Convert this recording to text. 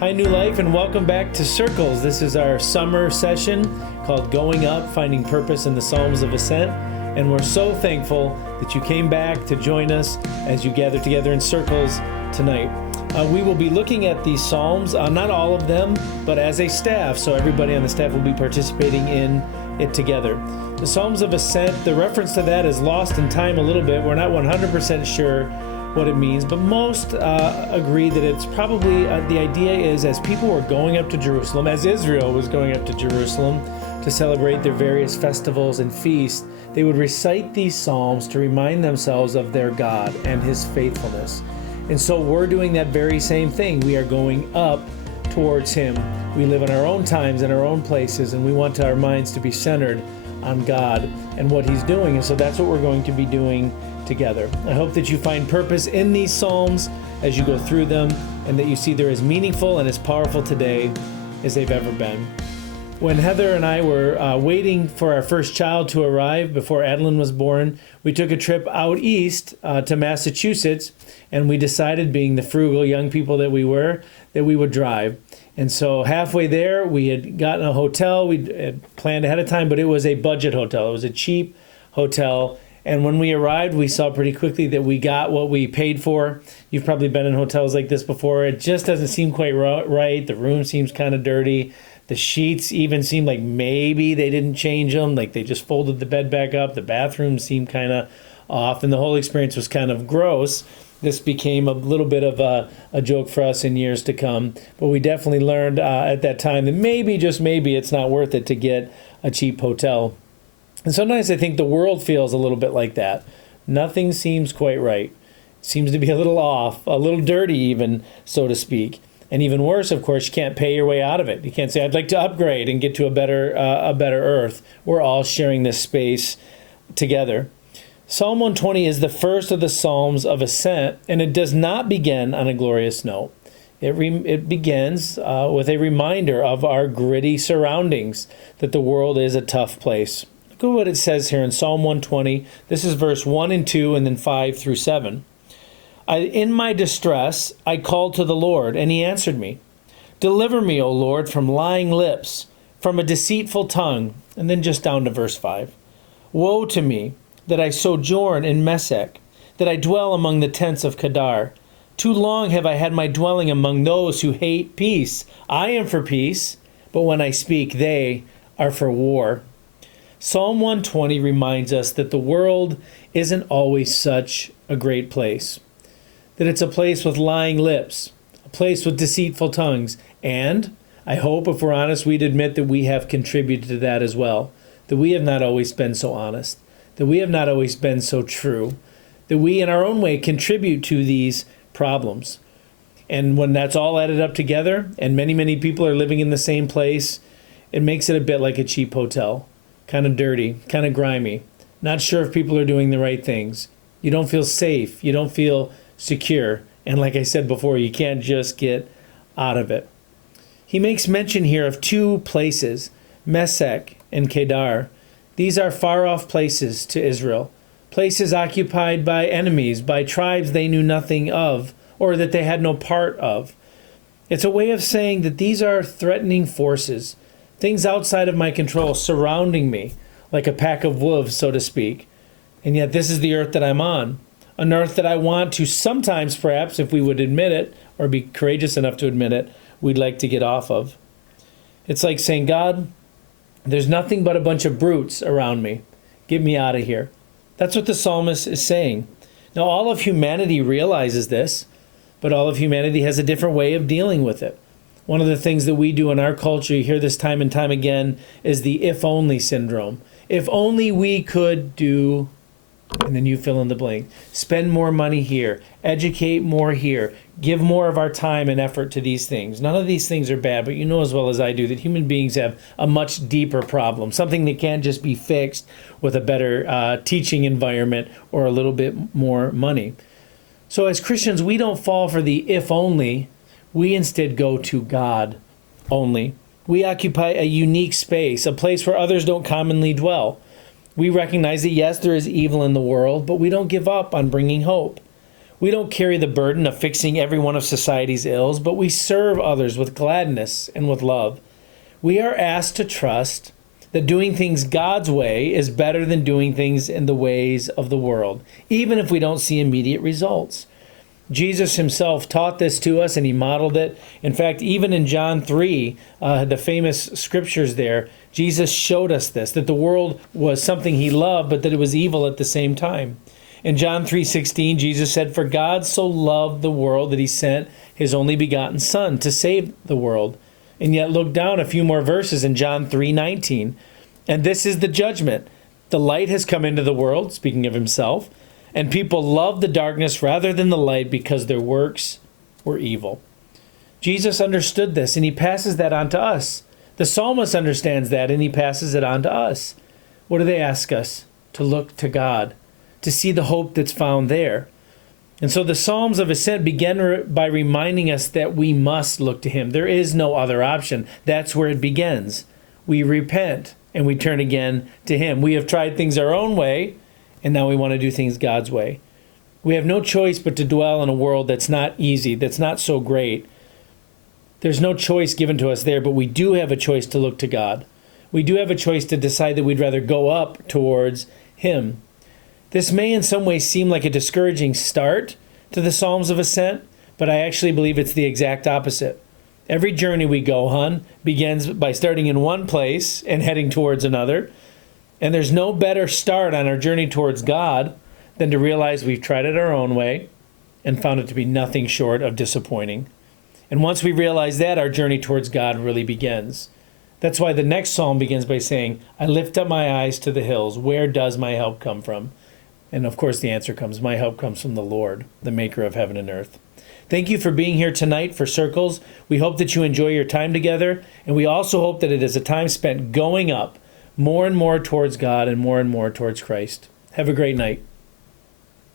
Hi, New Life, and welcome back to Circles. This is our summer session called Going Up, Finding Purpose in the Psalms of Ascent. And we're so thankful that you came back to join us as you gather together in circles tonight. We will be looking at these Psalms, not all of them, but as a staff. So everybody on the staff will be participating in it together. The Psalms of Ascent, the reference to that is lost in time a little bit. We're not 100% sure what it means, but most agree that it's probably, the idea is as people were going up to Jerusalem, as Israel was going up to Jerusalem to celebrate their various festivals and feasts, they would recite these psalms to remind themselves of their God and his faithfulness. And so we're doing that very same thing. We are going up towards him. We live in our own times, in our own places, and we want our minds to be centered on God and what he's doing. And so that's what we're going to be doing together. I hope that you find purpose in these Psalms as you go through them, and that you see they're as meaningful and as powerful today as they've ever been. When Heather and I were waiting for our first child to arrive before Adeline was born, we took a trip out east to Massachusetts, and we decided, being the frugal young people that we were, that we would drive. And so halfway there, we had gotten a hotel. We had planned ahead of time, but it was a budget hotel. It was a cheap hotel. And when we arrived, we saw pretty quickly that we got what we paid for. You've probably been in hotels like this before. It just doesn't seem quite right. The room seems kind of dirty. The sheets even seem like maybe they didn't change them, like they just folded the bed back up. The bathroom seemed kind of off, and the whole experience was kind of gross. This became a little bit of a joke for us in years to come. But we definitely learned at that time that maybe, just maybe, it's not worth it to get a cheap hotel. And sometimes I think the world feels a little bit like that. Nothing seems quite right. It seems to be a little off, a little dirty even, so to speak. And even worse, of course, you can't pay your way out of it. You can't say, I'd like to upgrade and get to a better earth. We're all sharing this space together. Psalm 120 is the first of the Psalms of Ascent, and it does not begin on a glorious note. It begins with a reminder of our gritty surroundings, that the world is a tough place. Look at what it says here in Psalm 120. This is verse 1 and 2, and then 5 through 7. In my distress, I called to the Lord, and he answered me. Deliver me, O Lord, from lying lips, from a deceitful tongue. And then just down to verse 5. Woe to me, that I sojourn in Mesech, that I dwell among the tents of Kedar. Too long have I had my dwelling among those who hate peace. I am for peace, but when I speak, they are for war. Psalm 120 reminds us that the world isn't always such a great place, that it's a place with lying lips, a place with deceitful tongues, and I hope, if we're honest, we'd admit that we have contributed to that as well, that we have not always been so honest, that we have not always been so true, that we in our own way contribute to these problems. And when that's all added up together, and many, many people are living in the same place, it makes it a bit like a cheap hotel. Kind of dirty, kind of grimy, not sure if people are doing the right things. You don't feel safe, you don't feel secure, and like I said before, you can't just get out of it. He makes mention here of two places, Mesech and Kedar. These are far-off places to Israel, places occupied by enemies, by tribes they knew nothing of, or that they had no part of. It's a way of saying that these are threatening forces, things outside of my control surrounding me, like a pack of wolves, so to speak. And yet this is the earth that I'm on, an earth that I want to sometimes, perhaps, if we would admit it, or be courageous enough to admit it, we'd like to get off of. It's like saying, God, there's nothing but a bunch of brutes around me. Get me out of here. That's what the psalmist is saying. Now, all of humanity realizes this, but all of humanity has a different way of dealing with it. One of the things that we do in our culture, you hear this time and time again, is the if-only syndrome. If only we could do, and then you fill in the blank, spend more money here, educate more here, give more of our time and effort to these things. None of these things are bad, but you know as well as I do that human beings have a much deeper problem, something that can't just be fixed with a better teaching environment or a little bit more money. So as Christians, we don't fall for the if only. We instead go to God only. We occupy a unique space, a place where others don't commonly dwell. We recognize that, yes, there is evil in the world, but we don't give up on bringing hope. We don't carry the burden of fixing every one of society's ills, but we serve others with gladness and with love. We are asked to trust that doing things God's way is better than doing things in the ways of the world, even if we don't see immediate results. Jesus himself taught this to us and he modeled it. In fact, even in John 3, the famous scriptures there, Jesus showed us this, that the world was something he loved, but that it was evil at the same time. In John 3:16, Jesus said, "For God so loved the world that he sent his only begotten Son to save the world." And yet look down a few more verses in John 3:19. "And this is the judgment. The light has come into the world," speaking of himself, "and people love the darkness rather than the light because their works were evil." Jesus understood this, and he passes that on to us. The psalmist understands that, and he passes it on to us. What do they ask us? To look to God, to see the hope that's found there. And so the Psalms of Ascent begin by reminding us that we must look to him. There is no other option. That's where it begins. We repent, and we turn again to him. We have tried things our own way, and now we want to do things God's way. We have no choice but to dwell in a world that's not easy, that's not so great. There's no choice given to us there, but we do have a choice to look to God. We do have a choice to decide that we'd rather go up towards him. This may in some ways seem like a discouraging start to the Psalms of Ascent, but I actually believe it's the exact opposite. Every journey we go on begins by starting in one place and heading towards another. And there's no better start on our journey towards God than to realize we've tried it our own way and found it to be nothing short of disappointing. And once we realize that, our journey towards God really begins. That's why the next psalm begins by saying, "I lift up my eyes to the hills. Where does my help come from?" And of course the answer comes, my help comes from the Lord, the maker of heaven and earth. Thank you for being here tonight for Circles. We hope that you enjoy your time together, and we also hope that it is a time spent going up more and more towards God and more towards Christ. Have a great night.